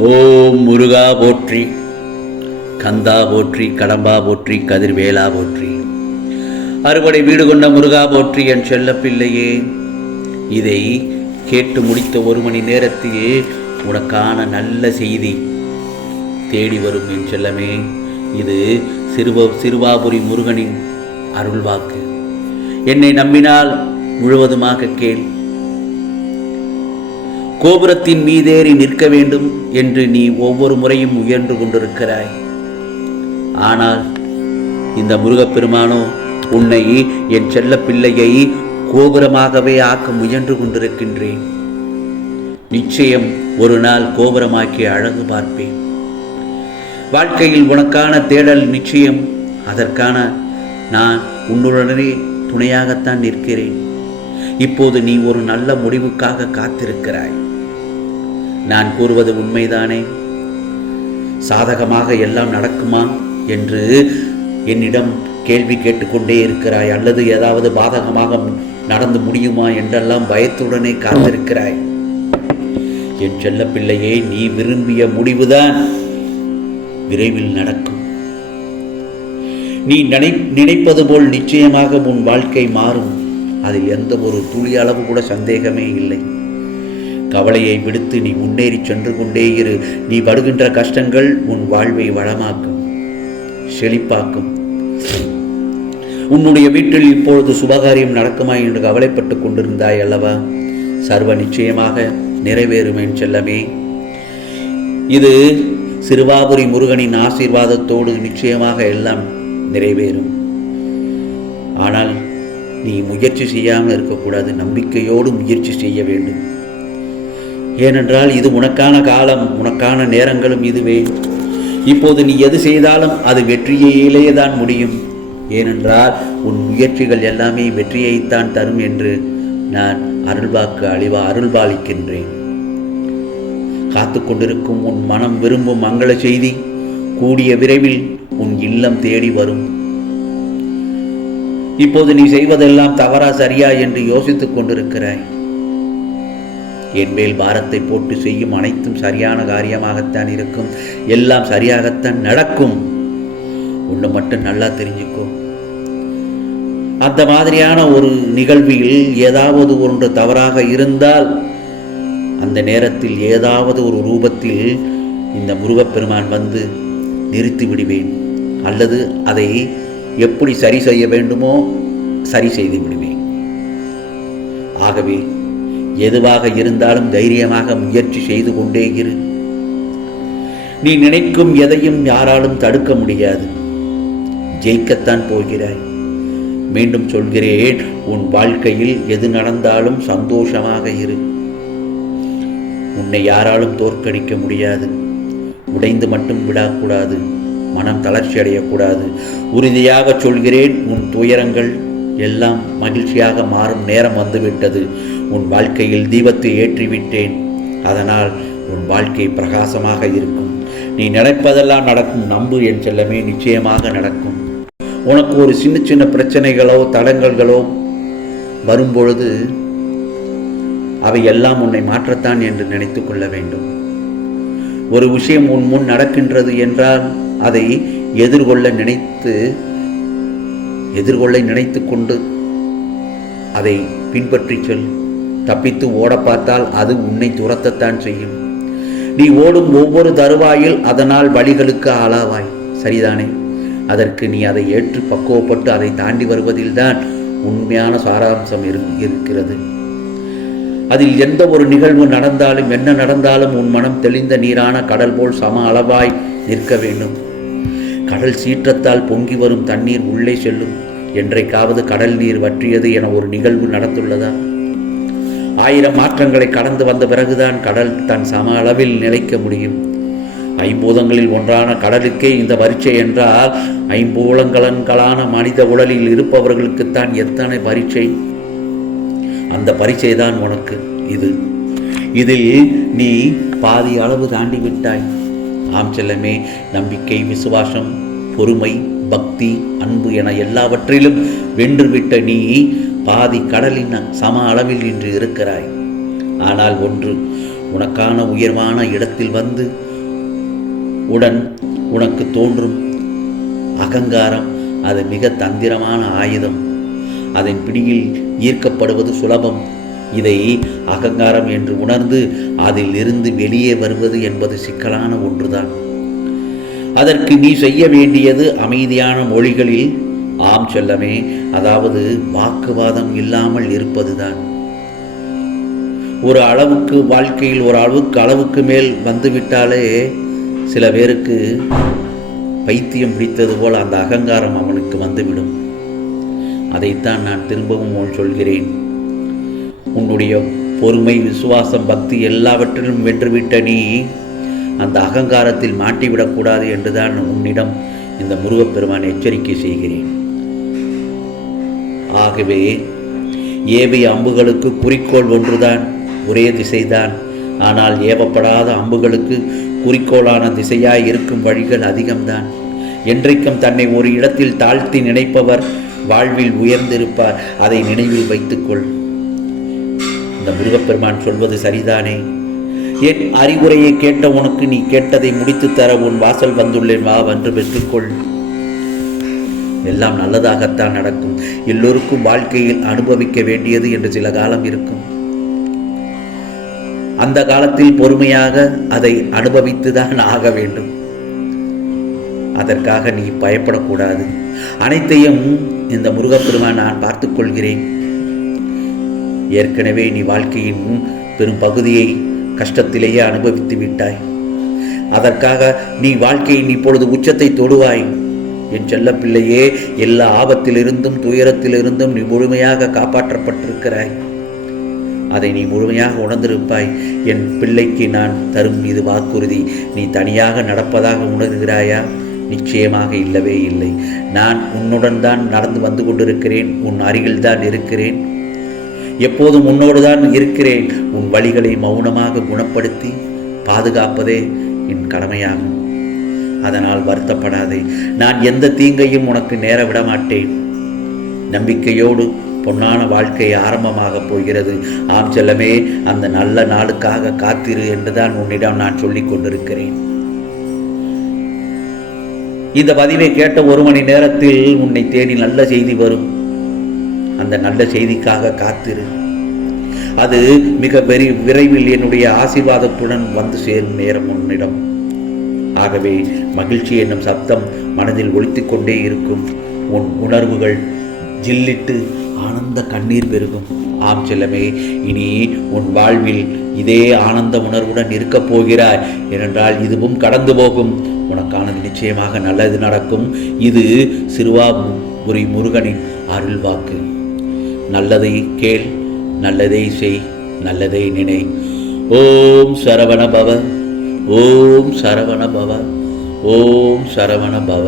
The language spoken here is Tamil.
ஓம் முருகா போற்றி, கந்தா போற்றி, கடம்பா போற்றி, கதிர்வேலா போற்றி, அறுபடை வீடு கொண்ட முருகா போற்றி. என் செல்ல பிள்ளையே, இதை கேட்டு முடித்த ஒரு மணி நேரத்தில் உனக்கான நல்ல செய்தி தேடி வரும் என் செல்லமே. இது சிறுவாபுரி முருகனின் அருள்வாக்கு. என்னை நம்பினால் முழுவதுமாக கேள். கோபுரத்தின் மீதேறி நிற்க வேண்டும் என்று நீ ஒவ்வொரு முறையும் முயன்று கொண்டிருக்கிறாய். ஆனால் இந்த முருகப்பெருமானோ உன்னை, என் செல்ல பிள்ளையை, கோபுரமாகவே ஆக்க முயன்று கொண்டிருக்கின்றேன். நிச்சயம் ஒரு நாள் கோபுரமாக்கி அழகு பார்ப்பேன். வாழ்க்கையில் உனக்கான தேடல் நிச்சயம். அதற்கான நான் உன்னுடனே துணையாகத்தான் நிற்கிறேன். இப்போது நீ ஒரு நல்ல முடிவுக்காக காத்திருக்கிறாய். நான் கூறுவது உண்மைதானே? சாதகமாக எல்லாம் நடக்குமா என்று என்னிடம் கேள்வி கேட்டுக்கொண்டே இருக்கிறாய். அல்லது ஏதாவது பாதகமாக நடந்து முடியுமா என்றெல்லாம் பயத்துடனே காத்திருக்கிறாய். என் செல்ல பிள்ளையே, நீ விரும்பிய முடிவுதான் விரைவில் நடக்கும். நீ நினைப்பது போல் நிச்சயமாக உன் வாழ்க்கை மாறும். அதில் எந்த ஒரு துளி அளவு கூட சந்தேகமே இல்லை. கவலையை விடுத்து நீ முன்னேறி சென்று கொண்டே இரு. நீ படுகின்ற கஷ்டங்கள் உன் வாழ்வை வளமாக்கும், செழிப்பாக்கும். உன்னுடைய வீட்டில் இப்பொழுது சுபகாரியம் நடக்குமா என்று கவலைப்பட்டு கொண்டிருந்தாய் அல்லவா? சர்வ நிச்சயமாக நிறைவேறும் என் செல்லமே. இது சிறுவாபுரி முருகனின் ஆசீர்வாதத்தோடு நிச்சயமாக எல்லாம் நிறைவேறும். ஆனால் நீ முயற்சி செய்யாமல் இருக்கக்கூடாது. நம்பிக்கையோடு முயற்சி செய்ய வேண்டும். ஏனென்றால் இது உனக்கான காலம், உனக்கான நேரங்களும் இதுவே. இப்போது நீ எது செய்தாலும் அது வெற்றியிலேயே தான் முடியும். ஏனென்றால் உன் முயற்சிகள் எல்லாமே வெற்றியைத்தான் தரும் என்று நான் அருள்வாக்கு அருள்பாலிக்கின்றேன். காத்து கொண்டிருக்கும் உன் மனம் விரும்பும் மங்கள செய்தி கூடிய விரைவில் உன் இல்லம் தேடி வரும். இப்போது நீ செய்வதெல்லாம் தவறா சரியா என்று யோசித்துக் கொண்டிருக்கிறாய். என் மேல் பாரத்தை போட்டு செய்யும் அனைத்தும் சரியான காரியமாகத்தான் இருக்கும். எல்லாம் சரியாகத்தான் நடக்கும். ஒன்று மட்டும் நல்லா தெரிஞ்சுக்கோ. அந்த மாதிரியான ஒரு நிகழ்வில் ஏதாவது ஒன்று தவறாக இருந்தால் அந்த நேரத்தில் ஏதாவது ஒரு ரூபத்தில் இந்த முருகப்பெருமான் வந்து நிறுத்தி விடுவேன். அல்லது அதை எப்படி சரி செய்ய வேண்டுமோ சரி செய்து விடுவேன். ஆகவே எதுவாக இருந்தாலும் தைரியமாக முயற்சி செய்து கொண்டே இரு. நீ நினைக்கும் எதையும் யாராலும் தடுக்க முடியாது. ஜெயிக்கத்தான் போகிறாய். மீண்டும் சொல்கிறேன், உன் வாழ்க்கையில் எது நடந்தாலும் சந்தோஷமாக இரு. உன்னை யாராலும் தோற்கடிக்க முடியாது. உடைந்து மட்டும் விடக்கூடாது. மனம் தளர்ச்சி அடையக்கூடாது. உறுதியாக சொல்கிறேன், உன் துயரங்கள் எல்லாம் மகிழ்ச்சியாக மாறும் நேரம் வந்துவிட்டது. உன் வாழ்க்கையில் தீபத்தை ஏற்றிவிட்டேன். அதனால் உன் வாழ்க்கை பிரகாசமாக இருக்கும். நீ நினைப்பதெல்லாம் நடக்கும். நம்பு என் செல்லமே, நிச்சயமாக நடக்கும். உனக்கு ஒரு சின்ன சின்ன பிரச்சனைகளோ தடங்கல்களோ வரும்பொழுது அவை எல்லாம் உன்னை மாற்றத்தான் என்று நினைத்து கொள்ள வேண்டும். ஒரு விஷயம் உன் முன் நடக்கின்றது என்றால் அதை எதிர்கொள்ள நினைத்து கொண்டு அதை பின்பற்றி செல். தப்பித்து ஓட பார்த்தால் அது உன்னை துரத்தத்தான் செய்யும். நீ ஓடும் ஒவ்வொரு தருவாயில் அதனால் வழிகளுக்கு ஆளாவாய். சரிதானே? அதற்கு நீ அதை ஏற்று பக்குவப்பட்டு அதை தாண்டி வருவதில்தான் உண்மையான சாராம்சம் இருக்கிறது. அதில் எந்த ஒரு நிகழ்வு நடந்தாலும் என்ன நடந்தாலும் உன் மனம் தெளிந்த நீரான கடல் போல் சம அளவாய் நிற்க வேண்டும். கடல் சீற்றத்தால் பொங்கி வரும் தண்ணீர் உள்ளே செல்லும். என்றைக்காவது கடல் நீர் வற்றியது என ஒரு நிகழ்வு நடந்துள்ளதா? 1000 மாற்றங்களை கடந்து வந்த பிறகுதான் கடல் தன் சம அளவில் நிலைக்க முடியும். ஐம்பூதங்களில் ஒன்றான கடலுக்கே இந்த பரீட்சை என்றால் ஐம்பூலங்களான மனித உடலில் இருப்பவர்களுக்குத்தான் எத்தனை பரீட்சை! அந்த பரீட்சை தான் உனக்கு. இதில் நீ பாதி அளவு தாண்டி விட்டாய். ஆம் செல்லமே, நம்பிக்கை, விசுவாசம், பொறுமை, பக்தி, அன்பு என எல்லாவற்றிலும் வென்றுவிட்ட நீ பாதி கடலின் சம அளவில் இன்று இருக்கிறாய். ஆனால் ஒன்று, உனக்கான உயர்வான இடத்தில் வந்து உடன் உனக்கு தோன்றும் அகங்காரம் அது மிக தந்திரமான ஆயுதம். அதன் பிடியில் ஈர்க்கப்படுவது சுலபம். இதை அகங்காரம் என்று உணர்ந்து அதில் இருந்து வெளியே வருவது என்பது சிக்கலான ஒன்றுதான். அதற்கு நீ செய்ய வேண்டியது அமைதியான மொழிகளில் ஆம் செல்லமே, அதாவது வாக்குவாதம் இல்லாமல் இருப்பதுதான். ஒரு அளவுக்கு வாழ்க்கையில் ஒரு அளவுக்கு மேல் வந்துவிட்டாலே சில பேருக்கு பைத்தியம் பிடித்தது போல் அந்த அகங்காரம் அவனுக்கு வந்துவிடும். அதைத்தான் நான் திரும்பவும் சொல்கிறேன். உன்னுடைய பொறுமை, விசுவாசம், பக்தி எல்லாவற்றிலும் வென்றுவிட்ட நீ அந்த அகங்காரத்தில் மாட்டிவிடக்கூடாது என்றுதான் உன்னிடம் இந்த முருகப்பெருமான் எச்சரிக்கை செய்கிறேன். ஆகவே ஏவிய அம்புகளுக்கு குறிக்கோள் ஒன்றுதான், ஒரே திசைதான். ஆனால் ஏவப்படாத அம்புகளுக்கு குறிக்கோளான திசையாய் இருக்கும் வழிகள் அதிகம்தான். என்றைக்கும் தன்னை ஒரு இடத்தில் தாழ்த்தி நினைப்பவர் வாழ்வில் உயர்ந்திருப்பார். அதை நினைவில் வைத்துக்கொள். இந்த முருகப்பெருமான் சொல்வது சரிதானே? என் அறிவுரையை கேட்ட உனக்கு நீ கேட்டதை முடித்து தர உன் வாசல் வந்துள்ளேன், வா, வந்து பெற்றுக்கொள். எல்லாம் நல்லதாகத்தான் நடக்கும். எல்லோருக்கும் வாழ்க்கையில் அனுபவிக்க வேண்டியது என்று சில காலம் இருக்கும். அந்த காலத்தில் பொறுமையாக அதை அனுபவித்துதான் ஆக வேண்டும். அதற்காக நீ பயப்படக்கூடாது. அனைத்தையும் இந்த முருகப்பெருமான் நான் பார்த்துக் கொள்கிறேன். ஏற்கனவே நீ வாழ்க்கையின் பெரும் பகுதியை கஷ்டத்திலேயே அனுபவித்து விட்டாய். அதற்காக நீ வாழ்க்கையின் இப்பொழுது உச்சத்தை தொடுவாய். என் செல்ல பிள்ளையே, எல்லா ஆபத்திலிருந்தும் துயரத்திலிருந்தும் நீ முழுமையாக காப்பாற்றப்பட்டிருக்கிறாய். அதை நீ முழுமையாக உணர்ந்திருப்பாய். என் பிள்ளைக்கு நான் தரும் இது வாக்குறுதி. நீ தனியாக நடப்பதாக உணர்கிறாயா? நிச்சயமாக இல்லவே இல்லை. நான் உன்னுடன் தான் நடந்து வந்து கொண்டிருக்கிறேன். உன் அருகில் தான் இருக்கிறேன். எப்போதும் உன்னோடு தான் இருக்கிறேன். உன் வழிகளை மௌனமாக குணப்படுத்தி பாதுகாப்பதே என் கடமையாகும். அதனால் வருத்தப்படாதே. நான் எந்த தீங்கையும் உனக்கு நேர விட மாட்டேன். நம்பிக்கையோடு பொன்னான வாழ்க்கை ஆரம்பமாக போகிறது. ஆம் செல்லமே, அந்த நல்ல நாளுக்காக காத்திரு என்றுதான் உன்னிடம் நான் சொல்லிக் கொண்டிருக்கிறேன். இந்த பதிவை கேட்ட 1 மணி நேரத்தில் உன்னை தேடி நல்ல செய்தி வரும். அந்த நல்ல செய்திக்காக காத்திரு. அது மிக விரைவில் என்னுடைய ஆசீர்வாதத்துடன் வந்து சேரும் நேரம் உன்னிடம். ஆகவே மகிழ்ச்சி என்னும் சப்தம் மனதில் ஒலித்துக் கொண்டே இருக்கும். உன் உணர்வுகள் ஜில்லிட்டு ஆனந்த கண்ணீர் பெருகும். ஆம் செல்லமே, இனி உன் வாழ்வில் இதே ஆனந்த உணர்வுடன் இருக்கப் போகிறாய். ஏனென்றால் இதுவும் கடந்து போகும். உனக்கானது நிச்சயமாக நல்லது நடக்கும். இது சிறுவாபுரி முருகனின் அருள் வாக்கு. நல்லதை கேள், நல்லதை செய், நல்லதை நினை. ஓம் சரவண பவ, ஓம் சரவண பவ, ஓம் சரவண பவ.